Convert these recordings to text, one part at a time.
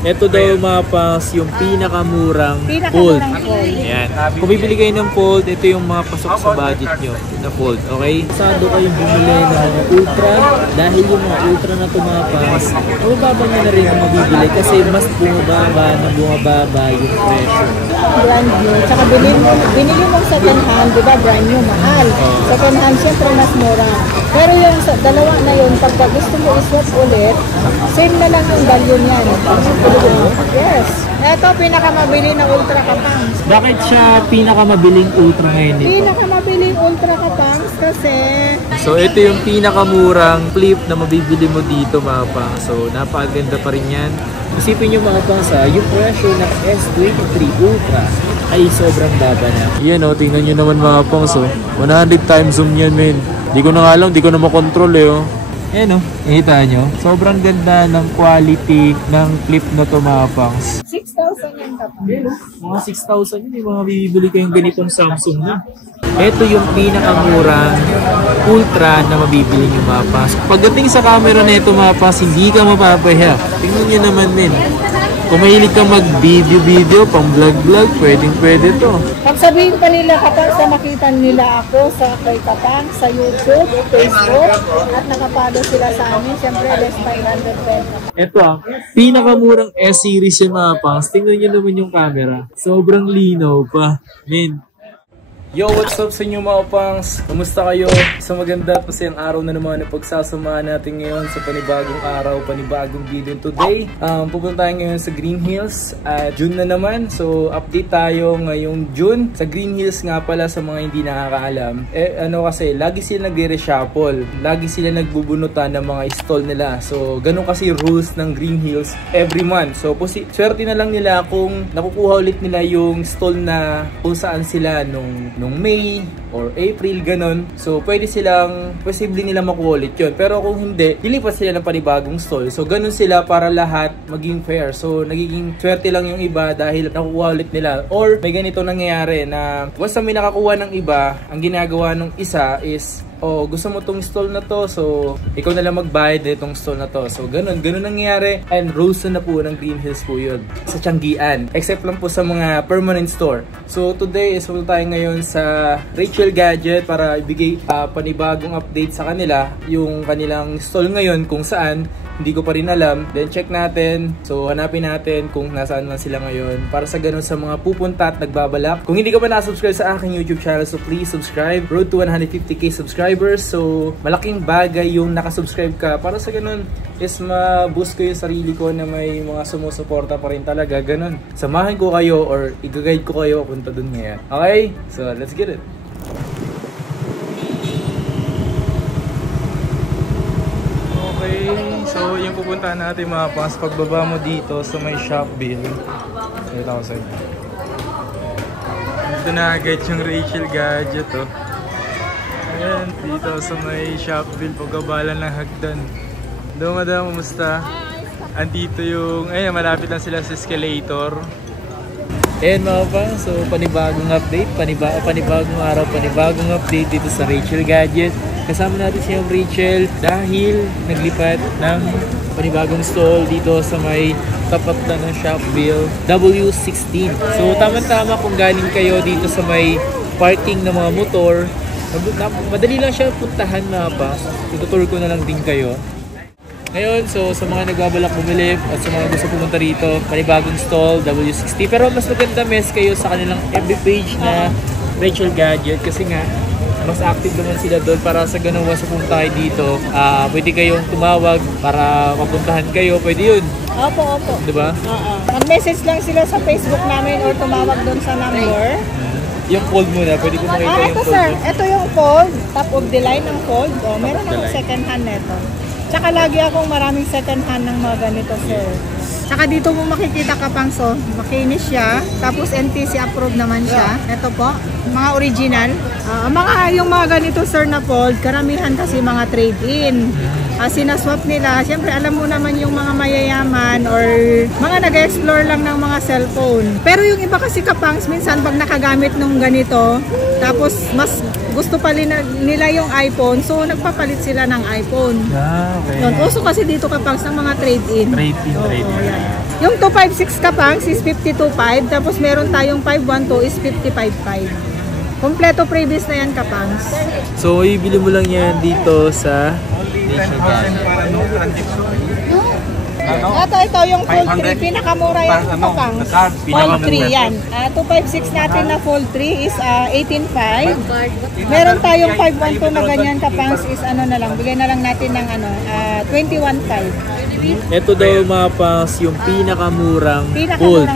Ito daw mga pangs yung pinakamurang fold. Ayan. Kung bibili kayo ng fold, ito yung mga pasok sa budget nyo na fold. Okay? Sado kayong bumili ng mga ultra. Dahil yung mga ultra na ito mga pangs, mababa nyo na rin ang mabibili kasi mas bumababa yung presyo. Brand new. Tsaka binili mo second hand, di ba? Brand new, mahal. Second hand, syempre mas mura. Pero yung dalawa na yun, pagka gusto mo iswap ulit, same na lang yung value niyan. Yes. Ito, pinakamabili na ultra kapangs. Bakit siya pinakamabiling ultra ngayon dito? Pinakamabiling ultra kapangs kasi... So ito yung pinakamurang flip na mabibili mo dito mga pang. So napakaganda pa rin yan. Isipin nyo mga pang yung presyo ng S23 Ultra ay sobrang baba na. Yan o, tingnan nyo naman mga pang. So 100 times zoom yan men. Di ko na nga alam, di ko na makontrol eh oh. Ayan o, nakita nyo. Sobrang ganda ng quality ng flip na to mga pangs. 6,000 yung kapangs. Mga 6,000 yun, yung mga bibili kayong ganitong Samsung na. Ito yung pinakamurang ultra na mabibili nyo mga pangs. Pagdating sa camera na ito mga pangs, hindi ka mapapahiya. Tingnan nyo naman din. Kung mahilig ka mag-video, pang vlog, pwede to. Pag sabihin pa nila kapag sa makita nila ako sa kay Kapang, sa YouTube, Facebook, at nakapalo sila sa amin, syempre less 500 pesos. Ito pinakamurang S-series yung mga pangs. Tingnan nyo naman yung camera. Sobrang linaw pa. Men. Yo, what's up sa inyo mga pangs? Kamusta kayo? Sa maganda at masayang araw na naman na pagsasamahan natin ngayon sa panibagong araw, panibagong video today. Pupunta tayo ngayon sa Green Hills at June na naman. So update tayo ngayong June. Sa Green Hills nga pala sa mga hindi nakakaalam. Kasi lagi sila nagre-reshuffle. Lagi sila nagbubunutan ng mga stall nila. So ganun kasi rules ng Green Hills every month. So swerte na lang nila kung nakukuha ulit nila yung stall na kung saan sila nung May or April, ganon. So, posible nila makuha ulit yun. Pero kung hindi, dilipat sila ng panibagong stall. So, ganon sila para lahat maging fair. So, nagiging swerte lang yung iba dahil nakukuha ulit nila. Or, may ganito nangyayari na once na may nakakuha ng iba, ang ginagawa ng isa is gusto mo tong stall na to, so ikaw na lang magbayad nitong stall na to. So ganun nangyayari, and rules na po ng Green Hills po yun sa Tianggian, except lang po sa mga permanent store. So today is punta tayo ngayon sa Rachel Gadget para ibigay panibagong update sa kanila, yung kanilang stall ngayon kung saan. Hindi ko pa rin alam. Then check natin. So hanapin natin kung nasaan man sila ngayon. Para sa ganun sa mga pupunta at nagbabalak. Kung hindi ka pa na-subscribe sa aking YouTube channel, so please subscribe. Road to 150k subscribers. So malaking bagay yung nakasubscribe ka. Para sa ganun is ma-boost ko yung sarili ko na may mga sumusuporta pa rin talaga. Ganun. Samahan ko kayo or i-guide ko kayo punta dun ngayon. Okay? So let's get it. So, yung pupuntahan natin mga pangs, pagbaba mo dito sa may Shopville. Dito ako sa'yo. Dito na agad yung Rachel Gadget, oh. Ayan, dito sa may Shopville, pagkabalan ng hagdan. Hello, madam, kumusta? Andito yung, ayun, malapit lang sila sa escalator. Ayan mga pangs, so panibagong update, panibagong araw, panibagong update dito sa Rachel Gadget. Kasama natin si Rachel dahil naglipat ng panibagong stall dito sa may tapat na ng Shopville W16. So tama-tama kung galing kayo dito sa may parking ng mga motor, madali lang siya puntahan na pa. Tututur ko na lang din kayo. Ngayon, so sa mga nagbabalak bumili at sa mga gusto pumunta rito, panibagong stall W60. Pero mas maganda kayo sa kanilang FB page na Rachel Gadget kasi nga mas active naman sila doon. Para sa ganun once pumunta kayo dito, pwede kayong tumawag para mapuntahan kayo, pwede yun. Opo. Diba? Mag-message lang sila sa Facebook namin or tumawag doon sa number. Yung fold muna, pwede ko makita yung ito fold. Sir, ito yung fold, top of the line ng fold. Meron akong second hand neto. Tsaka lagi akong maraming second hand ng mga ganito, sir. Tsaka dito mo makikita kapangso, makinis siya. Tapos NTC approved naman siya. Ito po, mga original. Yung mga ganito, sir, na fold, karamihan kasi mga trade-in. Sinaswap nila. Siyempre, alam mo naman yung mga mayayaman or mga nag-explore lang ng mga cellphone. Pero yung iba kasi kapangs, minsan pag nakagamit nung ganito, tapos mas gusto pa nila yung iPhone, so nagpapalit sila ng iPhone. Okay. Yun. Also kasi dito kapangs ng mga trade-in. Trade-in. Yung 256 Kapangs is 52.5. Tapos meron tayong 512 is 55.5. Kompleto previous na yan, Kapangs. So, ibili mo lang yan dito sa Rachel Galley. Ito yung fold 3. Pinakamura yan, Kapangs. Fold 3 yan. 256 natin na fold 3 is 18.5. Meron tayong 512 na ganyan, Kapangs, is ano na lang. Bigay na lang natin ng 21.5. Ito daw mga pangs, yung pinakamurang fold.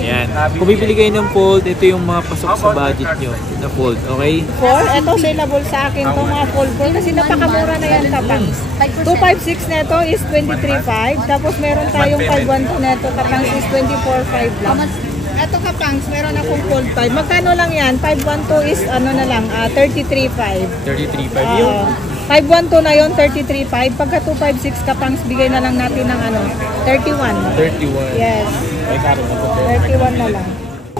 Yan. Kung bibili kayo ng fold, ito yung mga pasok sa budget nyo na fold, okay? 4, ito available sa akin itong mga fold 4 kasi napakamura na yan, Kapangs. 256 na ito is 23.5. Tapos meron tayong 512 na ito, Kapangs, is 24.5 lang. Ito, Kapangs, meron akong fold 5. Magkano lang yan? 512 is ano na lang, 33.5. 33.5 yung 512 na yon, 33.5. Pagka 256 Kapangs, bigay na lang natin ng 31. 31. Yes. May karo na po. 31 na lang.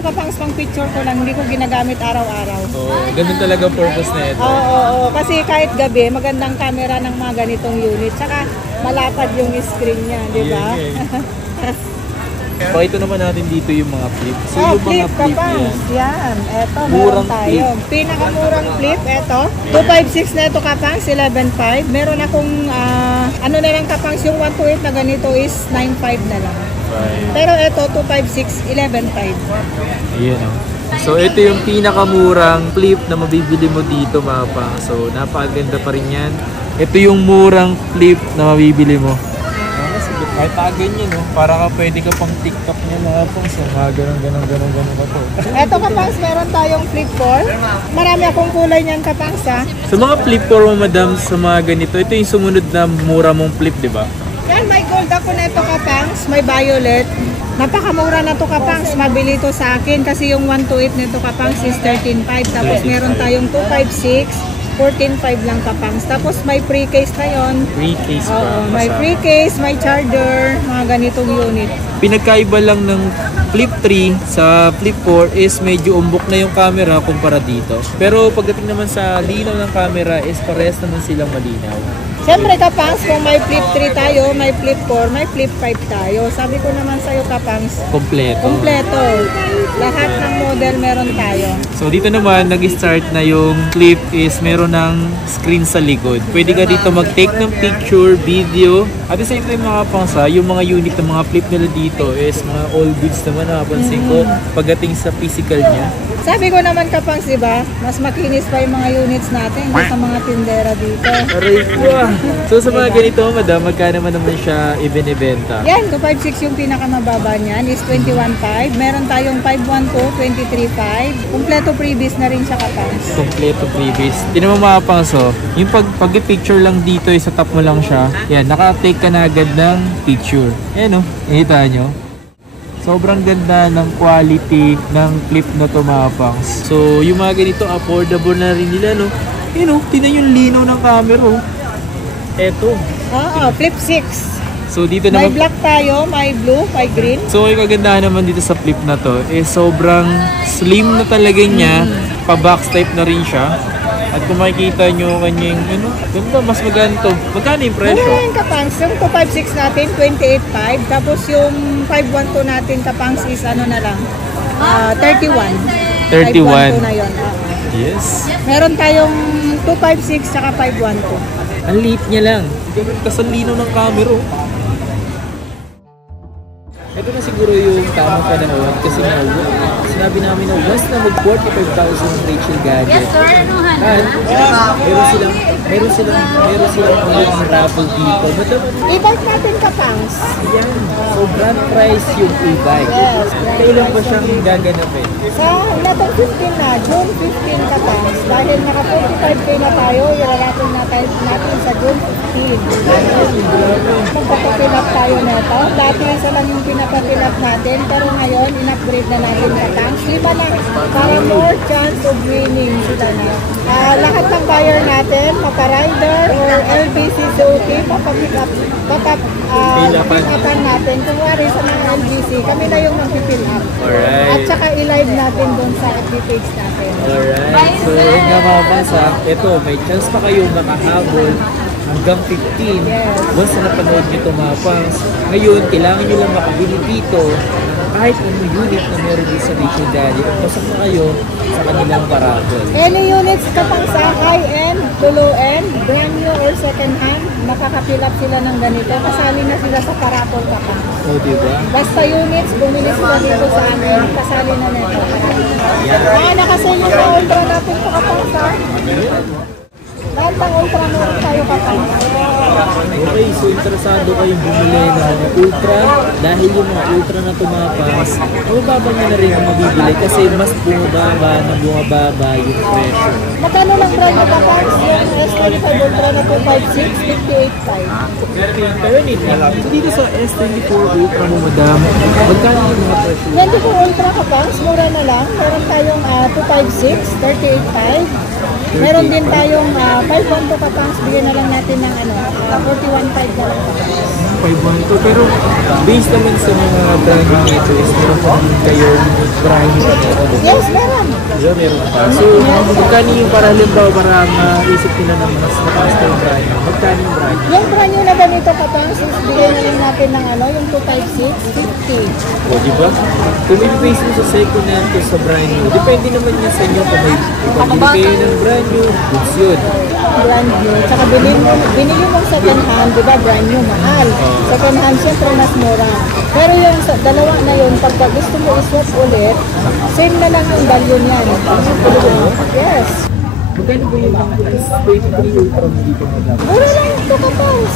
Kapangs, pang picture ko lang, hindi ko ginagamit araw-araw. So, ganun talaga purpose na ito. Oo. Kasi kahit gabi, magandang camera ng mga ganitong unit. Tsaka malapad yung screen niya, di ba? Pakita naman natin dito yung mga flip. So, yung flip, mga flip Kapangs. Yan. Eto, Murang meron tayo. flip. Pinakamurang flip, eto. 256 na ito, Kapangs, 11.5. Meron akong, ano na lang, Kapangs, yung 128 na ganito is 9.5 na lang. Pero ito, 256, 11.5. Ayan o. So, ito yung pinakamurang flip na mabibili mo dito mga pang. So, napakaganda pa rin yan. Ito yung murang flip na mabibili mo. Kahit ganyan, no? Para ka pwede ka pang TikTok niya mga pang. So, ganun ka po. Eto, Kapangs, meron tayong flip 4. Marami akong kulay niyan, Kapangs, ha? Sa mga flip 4 mo, madam, sa mga ganito, ito yung sumunod na mura mong flip, di ba? Yan, may gold ako na ito, Kapangs. May violet. Napakamura na to, Kapangs. Mabili to sa akin kasi yung 128 nito, Kapangs, is 13.5. Tapos meron tayong 256. 14.5 lang, Kapangs. Tapos may free case na yon. Free case pa. Oo, may free case, may charger, mga ganitong unit. Pinagkaiba lang ng Flip 3 sa Flip 4 is medyo umbok na yung camera kumpara dito. Pero pagdating naman sa linaw ng camera is parehas naman silang malinaw. Siyempre, Kapangs, kung may Flip 3 tayo, may Flip 4, may Flip 5 tayo. Sabi ko naman sa'yo, Kapangs, Kompleto. Lahat ng model meron tayo. So dito naman, nag-start na yung Flip is meron ng screen sa likod. Pwede ka dito mag-take ng picture, video. At the same time mga pangsa, yung mga unit ng mga Flip nila dito is mga all goods naman napansin ko pagdating sa physical niya. Sabi ko naman, Kapangs, diba, mas makinis pa yung mga units natin sa mga tindera dito. Aray ko ah. So sa mga ganito, madam, magkano naman siya ibinibenta? Yan, 256 yung pinakamababa niyan is 21.5. Meron tayong 512, 23.5. Kompleto previous na rin siya, Kapangs. Kompleto previous. Hindi naman mga pangso, yung pag-picture lang dito, sa top mo lang siya. Yan, naka-take ka na agad ng picture. Ayan o, nakita nyo. Sobrang ganda ng quality ng flip na to mga pangs. So, yung mga ganito, affordable na rin nila, no? Yun o, tinan yung linaw ng camera, oh. Eto. Oo, flip 6. So, dito May naman, black tayo, may blue, may green. so, yung kagandahan naman dito sa flip na to, is sobrang slim na talaga niya. Pa-box type na rin siya. At kung makikita nyo kanyang, ganda, mas maganda to. Magkano yung presyo? Ano yung, Kapangs? Yung 256 natin, 28.5. Tapos yung 512 natin, Kapangs, is ano na lang, 31. 512 na yun. Yes. Meron tayong 256 tsaka 512. Ang liit niya lang. Kasi ang linaw ng camera. Ito na siguro yung tamang panahon kasi nga sinabi namin na once na mag 45,000 Rachel Gadget. Yes sir, ano And meron silang mga raffle dito. E-bike natin, Kapangs. Yan. So brand price yung e-bike. Yes. Kailan ba siyang gaganapin? Sa natong 15 na, June 15, Kapangs. Dahil naka 45k na tayo, irarating natin sa June 15. Magpapapilap tayo neto. Dati isa lang yung pinapapilap natin, pero ngayon, in-upgrade na natin, Kapangs. Lima na, para more chance of winning sila na. Lahat ng buyer natin, mapa-rider or LBC COT, papapilapan natin. Kung wari sa mga LBC, kami na yung mag-fill up. Alright. At saka i-live natin doon sa FB page natin. Alright. So yun nga mga pansa, ito, may chance pa kayong makahabol hanggang 15. Yes. Once na napanood nyo ito mga pangs, ngayon, kailangan nyo lang makabili dito kahit ano unit na meron dito sa Rachel Daddy at pasok na kayo sa kanilang parabol. Any units kapang sa high-end, low-end, brand new or second-hand, makakapilap sila ng ganito. Kasali na sila sa parapol kapang. O, diba? Basta units, bumili sila dito sa amin, kasali na nito. Yan. Nakasale yung mga ultra natin sa kapang sa. Lahat ng ultra meron tayo kapang. Okay, so interesado kayong bumili ng mga ultra dahil yung mga ultra na tumapas, mababa nyo na rin ang mabibili kasi mas bumababa yung presyo. Magkano lang brand yung kapang? Yung S25 ultra na 256, 58.5. Pero dito sa S24 Ultra mo, madam, magkano yung mga presyo? Yan dito ultra kapang, mura na lang. Meron tayong 256, 38.5. Meron din tayong 512 kapang, bigyan na lang natin ng 41.5 na lang kapang. 512, pero based naman sa mga brand nito is meron pa din kayong brand new na ito. Yes, meron. Yeah, meron pa. So, magkano yung para halimbawa para maisip nila na mas mataas na yung brand new? Magkano yung brand new? Yung brand new na ganito kapang, bigyan na lang natin ng yung 256, 50. O, di ba? Kung i-base mo sa second hand to sa brand new, depende naman yun sa inyo kung may pag-bili kayo ng brand new, goods yun. Brand new. Tsaka binili mo second hand, di ba brand new, mahal. Second hand, syempre mas mura. Pero yung dalawa na yun, pag gusto mo i-swap ulit, same na lang yung value niyan. Yes. Magkano po yung mga S23 Ultra mo dito, madam? Mura lang ito kapos.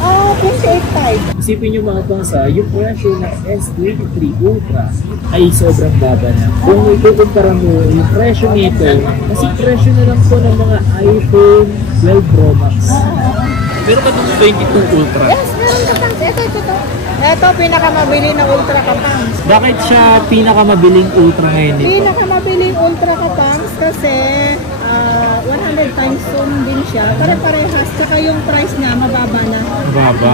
28.5. Isipin nyo mga pangsa, yung presyo ng S23 Ultra ay sobrang baba na. Kung ikukumpara mo yung presyo nito, kasi presyo na lang po ng mga iPhone 12 Pro Max. Meron ka itong 22 Ultra. Yes, meron kapang. Ito. Ito, pinakamabili na ultra kapang. Bakit siya pinakamabiling Ultra ngayon nito? Pinakamabiling ultra kapang kasi 100 times zoom din siya. Pare-parehas. Tsaka yung price niya, mababa na. Baba.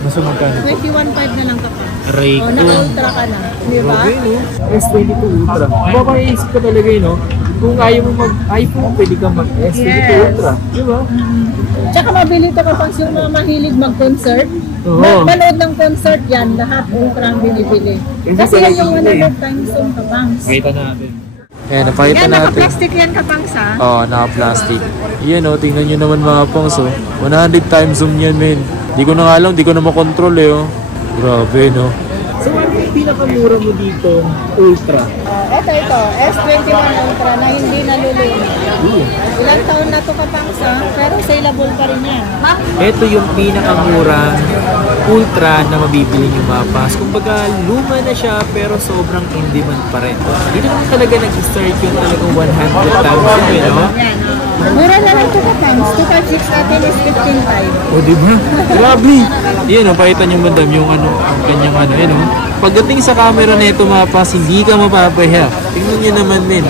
Nasa magkano? 21.5 na lang kapang. Aray O, ko. naka-ultra ka na. Di ba? Okay, no? S22 Ultra. Mapapaisip ka talaga yun, no? Kung ayaw mo mag-iPhone, pwede kang mag-S22 Yes. Ultra. Di ba? Tsaka mabili ito kapag yung mga mahilig mag-concert. Oo. Manood ng concert yan, lahat ultra ang binibili. Kasi yan yung 100 times zoom kapang. Pakita natin. Ayan, napakita Yan, natin. naka-plastic yan kapang sa. Oo, naka-plastic. Yan o, tingnan nyo naman mga pangs, 100 times zoom yan, men. Di ko na nga lang, di ko na makontrol eh, oh. Grabe, no? So, ano yung pinakamura mo dito, Ultra? Ito, S21 Ultra na hindi naluluna. Ilang taon na to kapang sa, pero saleable pa rin yan. Ito yung pinakamurang Ultra na mabibili nyo mapas. Kumbaga, luma na siya pero sobrang in demand pa rin. Dito naman talaga nag-start yung talagang 100,000, no? Yan, mura na lang ito kapang. 256 natin is 15.5. O, diba? Grabe! Yan, pakita nyo madam yung ang kanyang yan, o. Pagdating sa camera nito mapas, hindi ka mapapahiya. Tingnan nyo naman, men.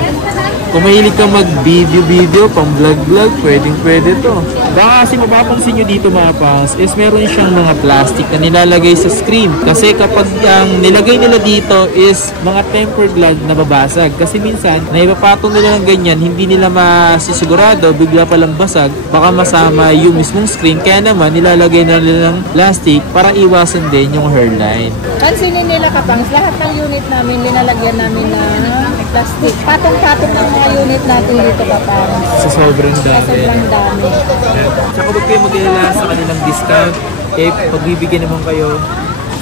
Kung mahilig ka mag-video, pang vlog-vlog, pwede to. Baka kasi mapapansin nyo dito mapas, is meron siyang mga plastic na nilalagay sa screen. Kasi kapag ang nilagay nila dito is mga tempered glass na babasag. Kasi minsan, naipapatong nila ng ganyan, hindi nila masisigurado, bigla palang basag, baka masama yung mismong screen. Kaya naman, nilalagay na nila ng plastic para iwasan din yung hairline. Pansinin nila kapang, lahat ng unit namin, linalagyan namin ng plastic. Patong-patong ng mga unit natin dito kapang. Sa sobrang Sa dami. sobrang dami. Tsaka huwag kayo mag-alala sa kanilang discount. Eh, pagbibigyan naman kayo,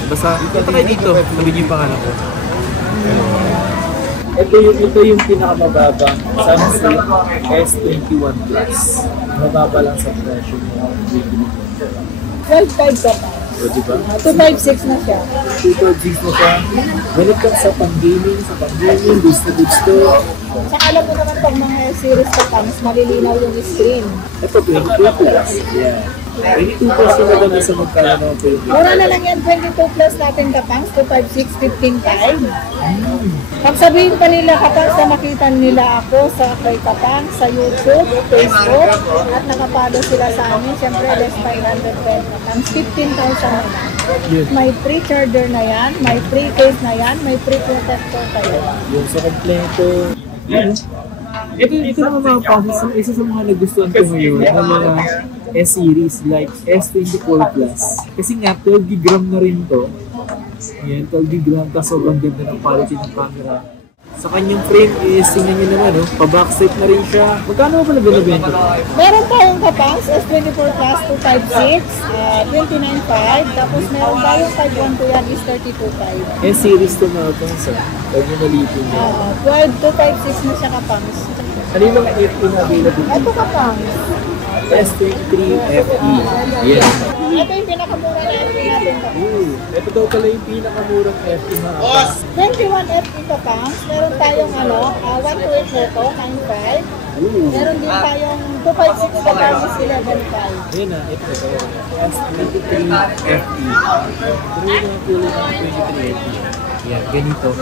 basta punta kayo dito, sabihin niyo yung pangalan ko. Ito yung pinakamababang Samsung S21 Plus. Mababa lang sa presyo mo. 12.5 kapang. O, diba? 256 na siya. 2.6 na siya. Balik ka sa pang-gaming, goods to. Saka alam mo naman pag mga series kapang, malilinaw yung screen. Ito, 22 Plus. Yeah. 22 Plus yung maganda sa magkano naman po yung Mura na lang yan, 22 plus natin kapang, 256, 15.5. Pag sabihin pa nila kapang sa makita nila ako sa kay kapang, sa YouTube, Facebook, at nakapalo sila sa amin, syempre less 500 pesos kapang, 15,000 na lang. Yun. May free charger na yan, may free case na yan, may free protector kayo. Yung sa kompleto. Yan. Ito naman mga process, isa sa mga nagustuhan ko ngayon ng mga S-series like S24 Plus. Kasi nga, 12GB RAM na rin to. Ayan, 12GB RAM, tapos sobrang ganda ng quality ng camera. Sa kanyang frame is, tingnan nyo naman, no? Pa-backstep na rin siya. Magkano ba nag-benta? Meron tayong kapangs, S24 Plus 256, 29.5. Tapos meron tayong 512 yan is 32.5. S-series to mga pangs. Huwag nyo nalipin nyo. 12.256 na siya kapangs. Ano yung mga FE na available? Ito kapangs. S23 FE. Yan. Ito yung pinakamura na FE natin kapangs. Ito daw pala yung pinakamurang FE mga pangs. 21 FE kapangs. Meron tayong 128 neto, 9.5. Meron din tayong 256 kapangs, 11.5. Yan na, ito daw. S23 FE. Pero yung mga kulay ng 23 FE. Yan, ganito.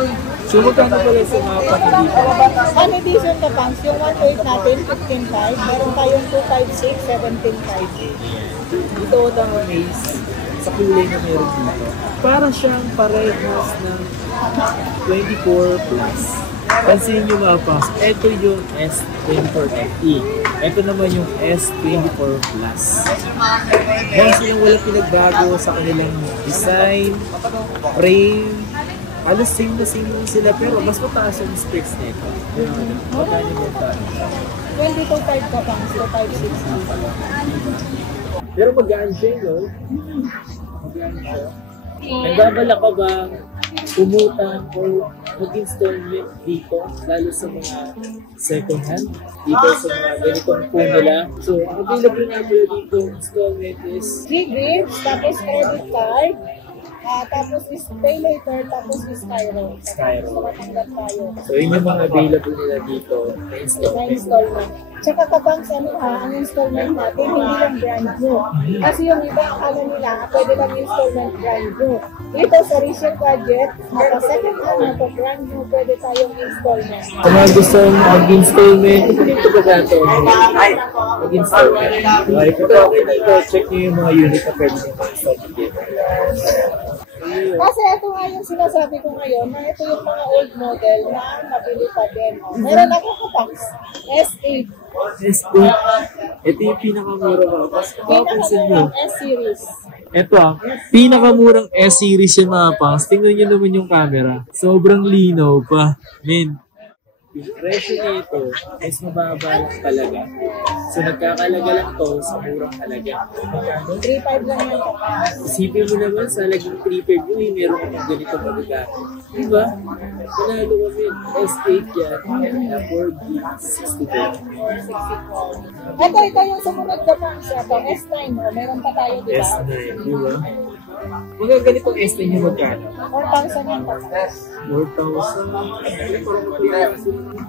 So, magkano pala sa mga panedition? Panedition kapangs, yung 128 natin, 15.5. Meron tayong 256, 17.5. Dito ako na-amaze sa kulay na meron dito. Para siyang parehas ng 24 Plus. Pansin nyo mga pangs, ito yung S24 FE. Ito naman yung S24 Plus. Yan silang walang pinagbago sa kanilang design, frame. Halos same na sila pero mas mataas yung specs nito. Magkano yung tayo? 22.5 kapangs, 256. Pero magaan siya, no? Magaan siya. Nagbabala ka ba umutang o mag-installment dito, lalo sa mga second hand, dito sa mga ganitong phone nila? So, ang available na dito installment is 3 grids, tapos credit card, tapos is pay later, tapos is Skyro. Skyro. Matanggap tayo. So, yun yung mga available nila dito na Na installment. installment. Tsaka kapangs ang installment natin, hindi lang brand new. Kasi yung iba, akala nila, pwede lang installment brand new. Dito sa resale budget, maka second hand na to brand new, pwede tayong installment. Kung mga gusto mag-installment, dito ba dito? Mag-installment. Okay, kung okay dito, check nyo yung mga unit na pwede nyo mag-installment dito. Kasi ito nga yung sinasabi ko ngayon, na ito yung mga old model na mabili pa din. Meron ako kapangs, S8. S8. Ito yung pinakamura ba? Papansin nyo. S-series. Ito pinakamurang S-series yung mga pangs. Tingnan nyo naman yung camera. Sobrang linaw pa. Men, yung presyo nito is mababa lang talaga. So nagkakalaga lang to sa murang halaga. 3.5 lang yan kapangs. Isipin mo naman sa halagang 3.5 yun, meron ka ng ganito magagamit. Diba? Panalo kami, S8 yan, na 4G 64. Ito yung sumunod kapangs. Ito, S9. Meron pa tayo, di ba? S9, diba? Mga ganitong S9 yung magkano? 4,000 yan kapangs. 4,000.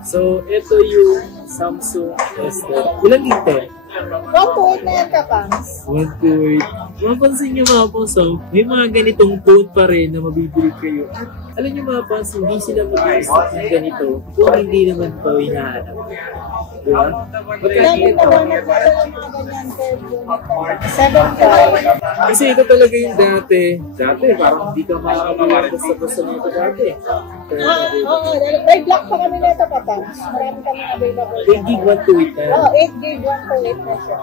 So, ito yung Samsung S9. Ilan dito? 128 na yan kapangs. 128. Mapansin nyo mga pangs, may mga ganitong phone pa rin na mabibili kayo. Alam nyo mga pangs, hindi sila mag-i-stock ng ganito kung hindi naman pa hinahanap. Diba? Dami na ba na pala yung mga ganyan per unit? 7.5. Kasi ito talaga yung dati. Dati, parang hindi ka makakagawa basta-basta nito dati. Oo, may block pa kami nito kapangs. Marami kami available. 8 gig 128 na. 8 gig 128 na siya.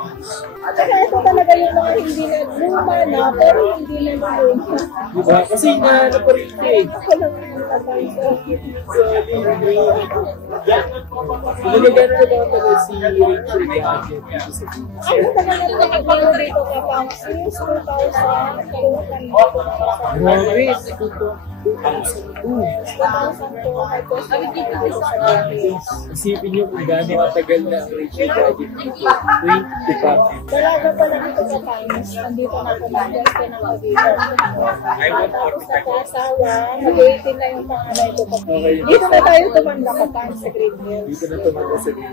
At saka ito talaga yung mga hindi na luma na, pero hindi na luma. Diba? Kasi hinahanap pa rin ito eh. Ako lang yung kapangs. Nalagyan na ba talaga si Rachel Gadget dito sa video? Ano talaga yung dito kapangs? Since 2000, kalutan dito na sa Grabe, ito 2002. 2002, tapos dito sa Philippines. Isipin nyo kung gano'ng katagal na ang Rachel Gadget dito. 20 pa. Dalaga pala dito sa Pines, nandito na ako mag-guest na ako dito. Tapos nagkasawa, mag-18 na yung pangalay ko. Dito na tayo tumanda ka Pines sa Green Hills. Dito na tumanda sa video.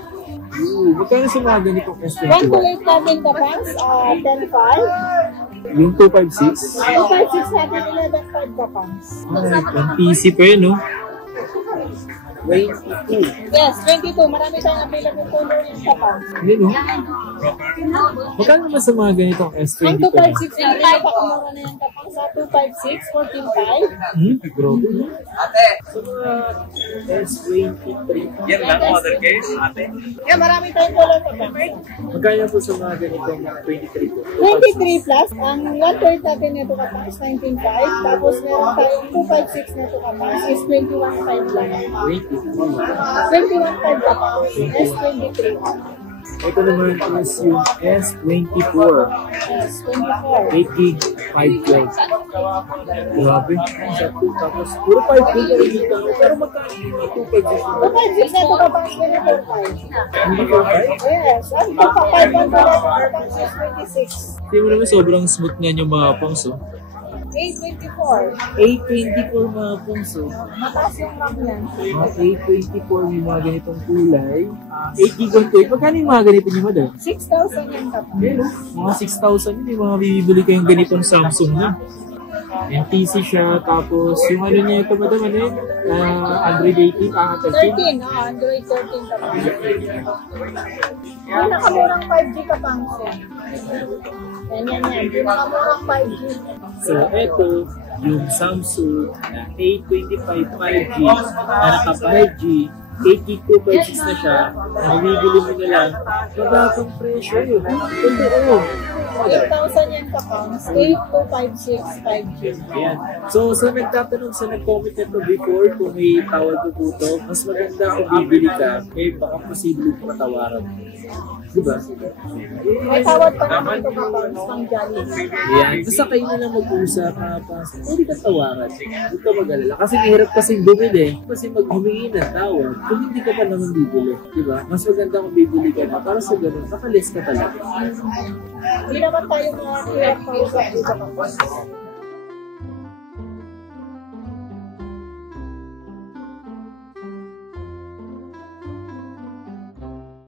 Magkano sa mga ganitong S21? 128 natin ka Pines, 10.5. Yung 256? 256 natin 11.5 ka Pines. Ang PC pa yun, no? 22. Yes, 22. Marami tayong available color yung kapang. Yun, no? Magkano naman sa mga ganitong Ang S22? 256 na rin, napakamura na yung kapang sa 256, 14.5. Grabe, no? Sa mga S23. Yan lang, other case, ate. Yeah, marami tayong color kapang. Magkano po sa mga ganitong 23 po? 23 plus, ang 1/3 natin nito kapang is 19.5. Tapos meron tayong 256 nito kapang is 21.5 lang. 21.5 kapang, S23. Ito naman is yung S24. Yes, 24. 8 gig, 512. Grabe. Tapos, puro 5 gig na rin dito. Pero magkano yung 256? 256 nito kapang is 24.5. Hindi ko 5? Yes, ang kapang 5 is 26. Hindi mo naman sobrang smooth nga yung mga pangs, oh. 824. 824 mga pangs, oh. Mataas yung RAM yan. Mga 824 yung mga ganitong kulay. 8 gig on 8. Magkano yung mga ganito niyo, madam? 6,000 yan kapang. Ayun, oh. Mga 6,000 yun. Yung mga bibili kayong ganitong Samsung na. NTC siya. Tapos yung ano niya ito, madam, ano yun? Android 18, 13. 13, Android 13 kapang. Ang nakamurang 5G kapang siya. Yan. Nakamurang 5G. So, ito, yung Samsung na A25 5G na naka 5G, 8 gig 256 na siya, na bibili mo na lang, mababang presyo yun. Totoo. 8,000 yan kapang. 8256 5G. Ayan. So, sa nagtatanong sa nag-comment nito before kung may tawag ko po to, mas maganda kung bibili ka, eh baka posible kung matawaran. Diba? May tawad pa naman ito kapang pang Jollibee. Ayan. Basta kayo na lang mag-usap pwede ka tawaran. Huwag ka mag-alala. Kasi mahirap kasing bumili. Kasi humingi ng tawad kung hindi ka pa naman bibili. Diba? Mas maganda kung bibili ka na para sa ganun, nakalist ka talaga. Hindi naman tayo mga hirap kausap dito kapang.